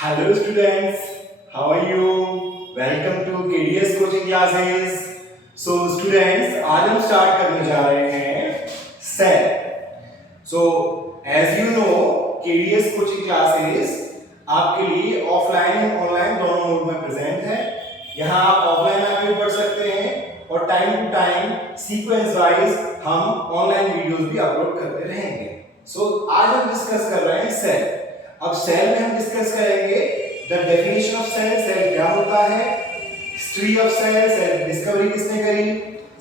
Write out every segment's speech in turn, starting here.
Hello students, how are you? Welcome to KDS coaching classes. So students, आज हम start करने जा रहे हैं cell. So as you know, KDS coaching classes आपके लिए ऑफलाइन और ऑनलाइन दोनों मोड में प्रेजेंट है. यहाँ आप ऑफलाइन में भी पढ़ सकते हैं और time to time sequence wise हम ऑनलाइन वीडियोस भी अपलोड करते रहेंगे. So आज हम डिस्कस कर रहे हैं सेल. अब सेल में हम डिस्कस करेंगे the definition of cell, cell क्या होता है, हिस्ट्री ऑफ सेल, सेल की डिस्कवरी किसने करी,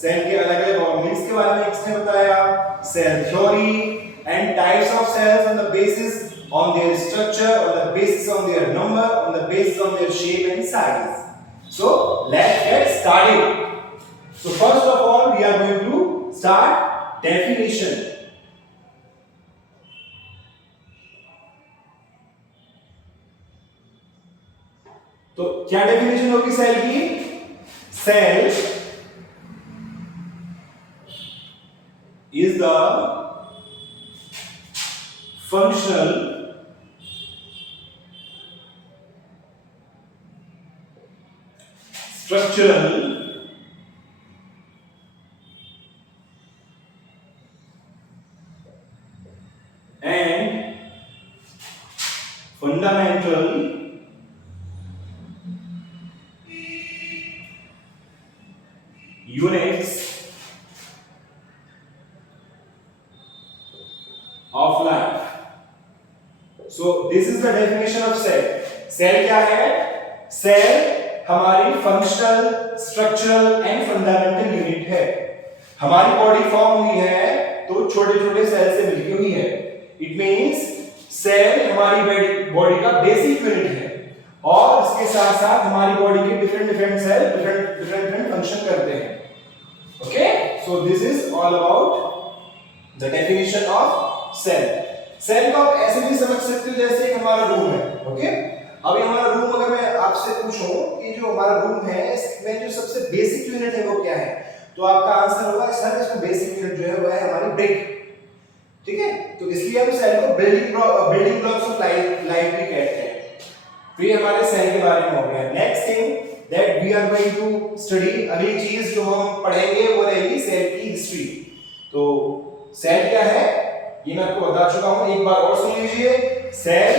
सेल के अलग अलग ऑर्गेनिल्स के बारे में किसने बताया, cell theory and types of cells on the basis on their structure, on the basis on their number, on the basis on their shape and size. So let's get started. So first of all we are going to start definition. तो क्या definition होगी cell की? Cell is the functional structural and fundamental units of life. So this is the definition of cell. Cell क्या है? Cell हमारी functional, structural and fundamental unit है. हमारी body form हुई है तो छोटे छोटे सेल से मिलकर हुई है. इट मींस सेल हमारी बॉडी का बेसिक यूनिट है और इसके साथ साथ हमारी बॉडी के डिफरेंट सेल डिफरेंट फंक्शन करते हैं. Okay, so this is all about the definition of cell. Cell को आप ऐसे भी समझ सकते हो जैसे हमारा रूम है. ओके, अभी हमारा रूम अगर मैं आपसे पूछूं कि जो हमारा रूम है इसमें जो सबसे बेसिक यूनिट है वो क्या है, तो आपका आंसर होगा सर इसमें बेसिक यूनिट जो है वो है हमारी ब्रिक. ठीक है, तो इसलिए हम सेल को बिल्डिंग ब्लॉक्स ऑफ लाइफ भी कहते हैं. तो ये हमारे सेल के बारे में हो गया. Next thing that we are going to study, अगली चीज जो हम पढ़ेंगे वो रहेगी सेल की हिस्ट्री. तो सेल क्या है ये मैं आपको बता चुका हूं, एक बार और सुन लीजिए. सेल,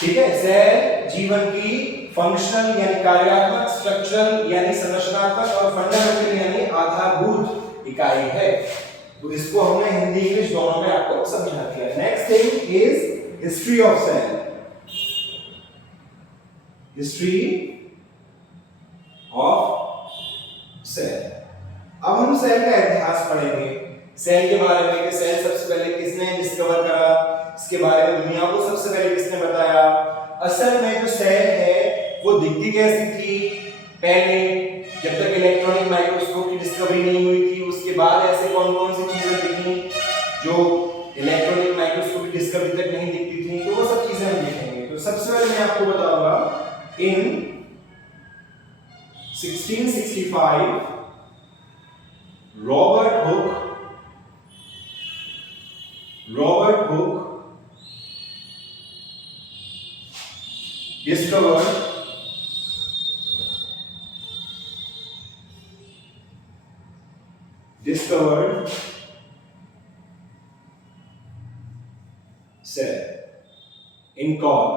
ठीक है, सेल जीवन की फंक्शनल यानी कार्यात्मक, स्ट्रक्चरल यानी संरचनात्मक और फंडामेंटल यानी आधारभूत इकाई है. तो इसको हमने हिंदी इंग्लिश दोनों में आपको समझा दिया. Next thing is history of cell. History of cell. अब हम सेल का इतिहास पढ़ेंगे, सेल के बारे में कि सेल सबसे पहले किसने डिस्कवर करा, इसके बारे में दुनिया को सबसे पहले किसने बताया, असल में जो सेल है वो दिखती कैसी थी पहले जब तक इलेक्ट्रॉनिक माइक्रोस्कोप की डिस्कवरी नहीं हुई थी. उसके बाद ऐसे कौन-कौन सी चीजें दिखी जो इलेक्ट्रॉनिक माइक्रोस्कोप की डिस्कवरी तक नहीं दिखती थी, तो वो सब चीजें हम देखेंगे. तो सबसे पहले मैं आपको बताऊंगा इन 1665 Robert Hooke discovered cell in cork.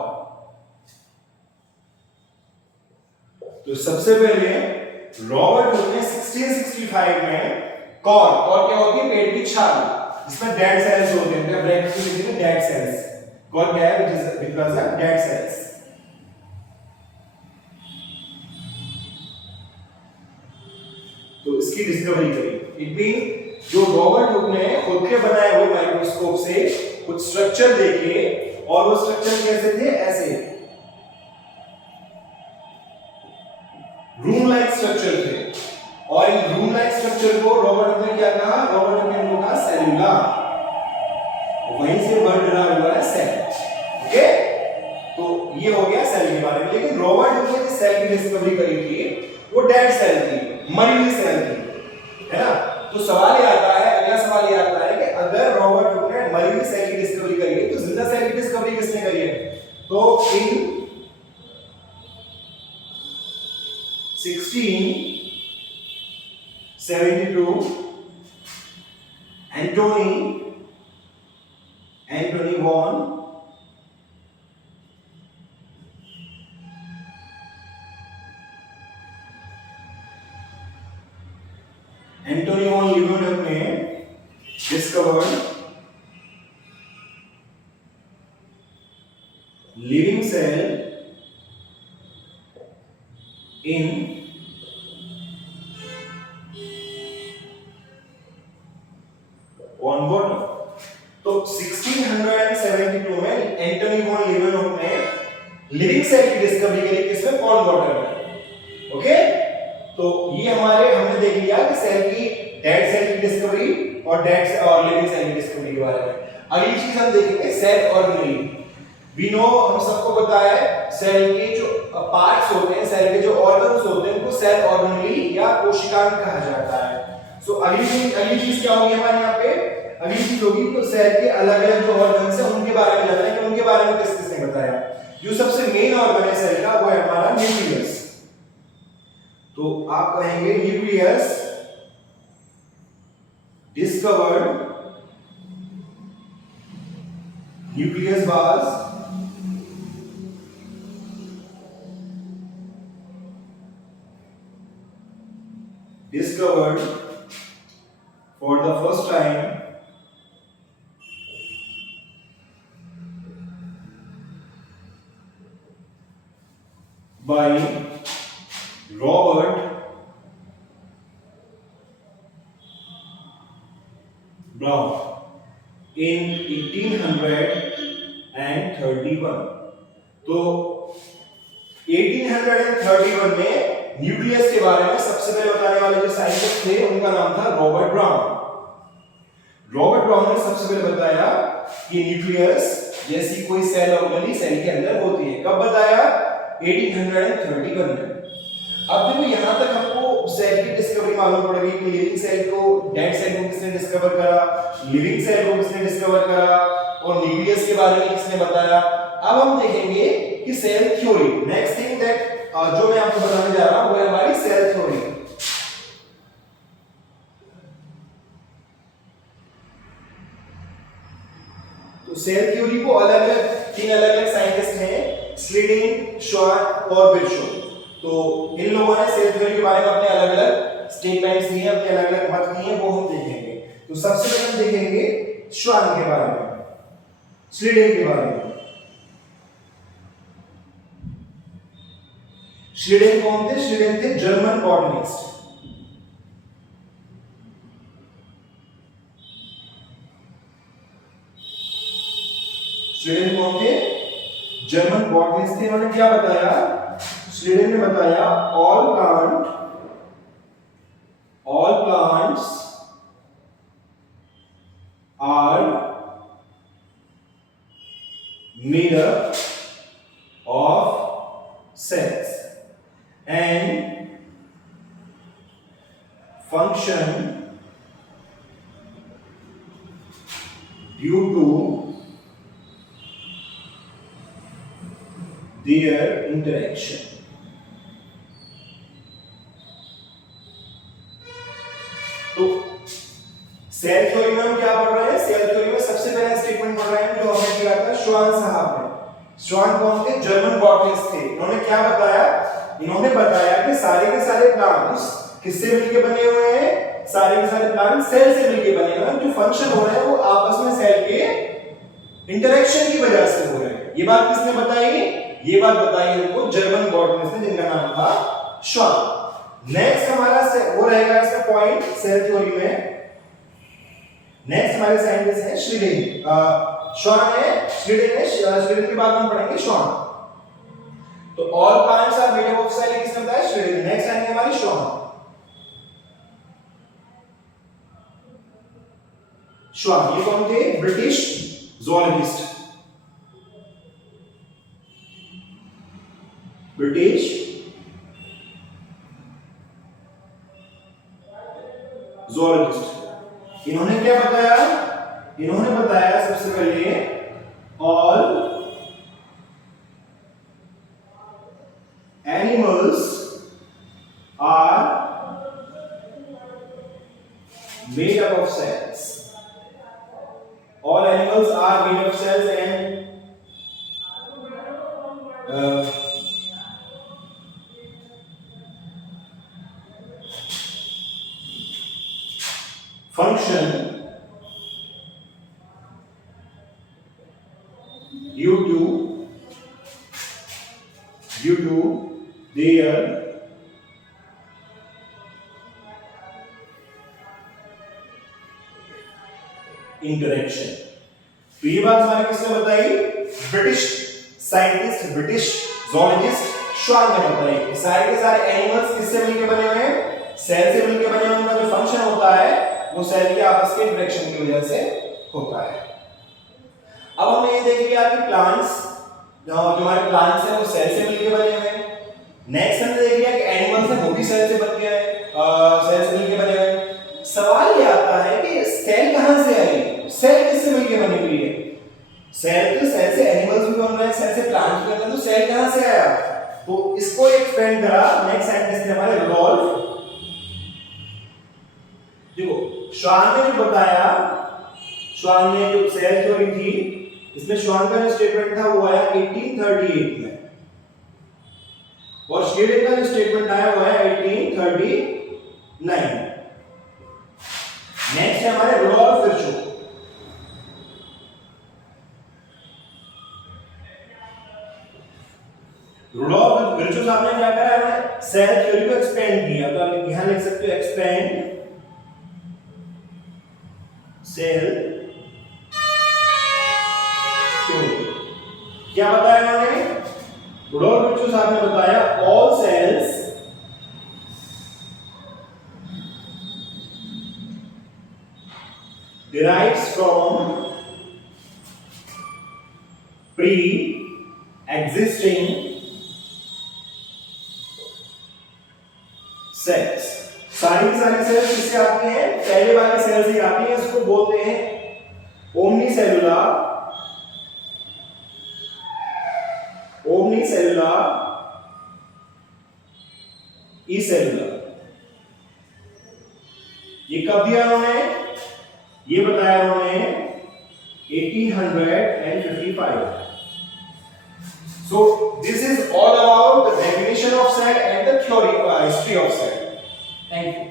तो सबसे पहले रॉबर्ट हुक ने 1665 में कॉर्क क्या होती है, पेट की छाल जिसमें डेड सेल्स होते हैं, ब्रेड की लिखते हैं डेड सेल्स. कॉर्क क्या है, which was the dead cells. तो इसकी डिस्कवरी करी. इट मीन जो रॉबर्ट हुक ने खुद के बनाए हुए माइक्रोस्कोप से कुछ स्ट्रक्चर देखे और वो स्ट्रक्चर कैसे थे, ऐसे रूम लाइक स्ट्रक्चर थे. और इन रूम लाइक स्ट्रक्चर को रॉबर्ट हुक ने क्या कहा, रॉबर्ट हुक ने इनको कहा सेलुला. वहीं से वर्ड डरा हुआ है सेल. ओके, तो ये हो गया सेल के बारे में. लेकिन रॉबर्ट हुक ने सेल की डिस्कवरी करी थी वो डेड सेल थी, मरी हुई सेल थी, है ना. तो सवाल ये आता है, अगला सवाल ये आता है कि अगर रॉबर्ट हुक ने मरी हुई सेल की डिस्कवरी करी है तो जिंदा सेल की डिस्कवरी किसने करी है? तो इन 1672 Anthony von Leeuwenhoek ने discovered living cell in on water। तो 1672 में एंटोनी वॉन लीeuwenhoek ने लिविंग सेल की डिस्कवरी करी किसमें? पॉन्ड वाटर में। ओके, तो ये हमने देख लिया कि सेल की डेड सेल की डिस्कवरी और लिविंग सेल की डिस्कवरी के बारे में। अगली चीज हम देखेंगे सेल ऑर्गेनेली। वी नो, हम सबको पता है सेल के जो पार्ट्स होते हैं, सेल के जो ऑर्गन्स होते हैं उनको सेल ऑर्गेनेली या कोशिकांग कहा जाता है। सो अगली चीज क्या होगी हमारे यहाँ पे? अगली चीज होगी तो सेल के अलग-अलग जो ऑर्गन्स हैं उनके बारे में जानना है कि उनके बारे में किसने बताया। जो सबसे मेन ऑर्गन है सेल का वो है हमारा न्यूक्लियस। तो आप कहेंगे nucleus discovered, nucleus was discovered for the first time by Robert Brown in 1831। तो 1831 में न्यूक्लियस के बारे में सबसे पहले बताने वाले जो साइंटिस्ट थे उनका नाम था रॉबर्ट ब्राउन। रॉबर्ट ब्राउन ने सबसे पहले बताया कि न्यूक्लियस जैसी कोई सेल ऑर्गेनेली सेल के अंदर होती है। कब बताया? 1831 में। अब देखो यहां तक हमको सेल की डिस्कवरी मालूम पड़ गई कि लिविंग सेल को, डेड सेल को किसने डिस्कवर करा, लिविंग सेल को किसने डिस्कवर करा और न्यूक्लियस के बारे में किसने बताया। अब हम देखेंगे कि cell theory, next thing that जो मैं आपको बताने जा रहा हूं वो है हमारी सेल थ्योरी। तो सेल थ्योरी को तीन अलग-अलग साइंटिस्ट हैं, स्लीडिंग, श्वान और विर्शो। तो इन लोगों ने सेल थ्योरी के बारे में अपने अलग-अलग स्टेटमेंट्स दिए, अपने अलग-अलग मत दिए, वो हम देखेंगे। तो सबसे पहले हम देखेंगे श्वान के बारे में, स्लीडिंग के बारे में। श्लीडेन कौन थे? श्लीडेन थे जर्मन बॉटनिस्ट। श्लीडेन कौन थे? जर्मन बॉटनिस्ट थे। उन्होंने क्या बताया? श्लीडेन ने बताया all plants are made up of cells and function due to their interaction। तो सेल थ्योरी में हम क्या पढ़ रहे हैं? सेल थ्योरी में सबसे पहला स्टेटमेंट पढ़ रहे हैं जो हमने किया था श्वान साहब ने। श्वान कौन थे? जर्मन बॉटनिस्ट थे। इन्होंने क्या बताया? इन्होंने बताया कि सारे के सारे प्लांट्स किससे मिलकर बने हुए हैं? सारे के सारे प्लांट सेल से मिलकर बने हुए हैं। जो फंक्शन हो रहा है वो आपस में सेल के इंटरेक्शन की वजह से हो रहा है। ये बात किसने बताई? ये बात बताई हमको जर्मन बॉटनिस्ट ने जिनका नाम था श्वान। नेक्स्ट हमारा वो रहेगा इसका पॉइंट सेल थ्योरी में। नेक्स्ट हमारे साइंटिस्ट हैं श्लीडेन। श्वान है, श्लीडेन है, श्लीडेन के बाद हम पढ़ेंगे श्वान। तो all plants are made up of cell किसने बताया? श्लीडेन। नेक्स्ट आएंगे हमारी श्वान। श्वान ये कौन थे? British zoologist. British zoologist. इन्होंने क्या बताया? इन्होंने बताया सबसे पहले all animals made up of cells. All animals are made of cells and function due to their interaction. तो ये बात हमारे किसने बताई? ब्रिटिश साइंटिस्ट, ब्रिटिश ज़ूलॉजिस्ट श्वान ने बताई। सारे के सारे एनिमल्स किससे मिलकर बने हुए हैं? सेल से मिलकर बने हुए। उनका जो फंक्शन होता है वो सेल के आपस के इंटरेक्शन की वजह से होता है। अब हमने ये देख लिया कि प्लांट्स, जो हमारे प्लांट्स हैं वो सेल से मिलकर बने हुए हैं। नेक्स्ट हमने देख लिया कि एनिमल्स हैं वो भी सेल से बन गए हैं, सेल से मिलकर बने हुए हैं। सवाल ये आता है कि सेल कहां से आई? सेल किससे मिलकर बनी हुई है? सेल से एनिमल्स भी बन रहे हैं, सेल से प्लांट्स भी बन रहे हैं, तो सेल कहां से आया? तो इसको एक्सप्लेन करा नेक्स्ट साइंटिस्ट ने हमारे रुडोल्फ। देखो श्वान ने जो बताया, श्वान ने जो सेल थ्योरी थी, इसमें श्वान का जो स्टेटमेंट था वो आया 1838 में, और श्वेडेन का जो स्टेटमेंट आया वो है 1839। नेक्स्ट है हमारे रुडोल्फ विर्चो। रुडोल्फ विर्चो साहब ने क्या करा है? सेल थ्योरी को एक्सपेंड किया। तो आप यहां लिख सकते हो एक्सपेंड सेल थ्योरी। क्या बताया उन्होंने? रुडोल्फ विर्चो साहब ने बताया all cells derives from pre-existing cells। सारी सेल्स किससे आती हैं? पहले वाली सेल से आती हैं। इसको बोलते हैं ओमनीसेलुलर इसेलुलर। ये कब दिया उन्होंने? ये बताया उन्होंने 1855। So this is all about the definition of cell and the theory history of cell. Thank you.